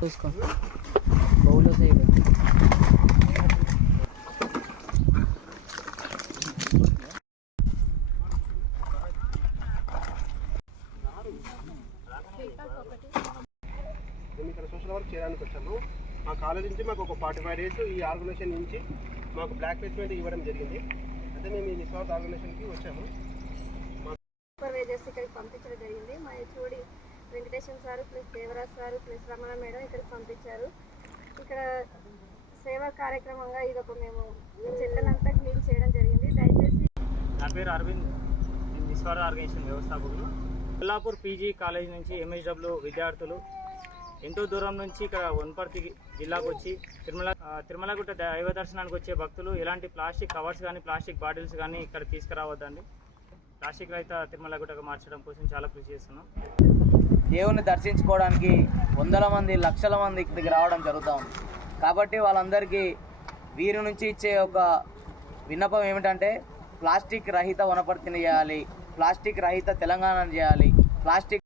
చూసుకో bowl side మేము ఇక్కడ సోషల్ వర్క్ చేయడానికి వచ్చాము. మా కాలేజ్ నుంచి మాకు ఒక 45 డేస్ ఈ ఆర్గనైజేషన్ నుంచి మాకు బ్లాక్ ప్లేస్మెంట్ ఇవ్వడం జరిగింది. అయితే మేము ఈ నిస్వార్థ ఆర్గనైజేషన్కి వచ్చాము. సూపర్వైజర్స్ ఇక్కడికి పంపించడం జరిగింది. మా HOD Venkateswara sir plus Devaraj sir plus Ramana madam ఇక్కడికి పంపించారు. ఇక్కడ సేవా కార్యక్రమంగా ఇది ఒక మేము చెట్లనంతా క్లీన్ చేయడం జరిగింది. దయచేసి నా పేరు అరవింద్, నిస్వార్థ ఆర్గనైజేషన్ వ్యవస్థాపకులు. కొల్లాపూర్ పీజీ కాలేజ్ నుంచి ఎంహెచ్డబ్ల్యూ విద్యార్థులు ఎంతో దూరం నుంచి ఇక్కడ వనపర్తి జిల్లాకు వచ్చి తిరుమలగుట్ట దైవ దర్శనానికి వచ్చే భక్తులు ఎలాంటి ప్లాస్టిక్ కవర్స్ కానీ ప్లాస్టిక్ బాటిల్స్ కానీ ఇక్కడ తీసుకురావద్దండి. ప్లాస్టిక్ రహిత తిరుమలగుట్టకు మార్చడం కోసం చాలా కృషి చేస్తున్నాం. దేవుని దర్శించుకోవడానికి వందల మంది లక్షల మంది ఇక్కడికి రావడం జరుగుతూ ఉంది. కాబట్టి వాళ్ళందరికీ వీరి నుంచి ఇచ్చే ఒక విన్నపం ఏమిటంటే ప్లాస్టిక్ రహిత వనపర్తిని చేయాలి, ప్లాస్టిక్ రహిత తెలంగాణను చేయాలి, ప్లాస్టిక్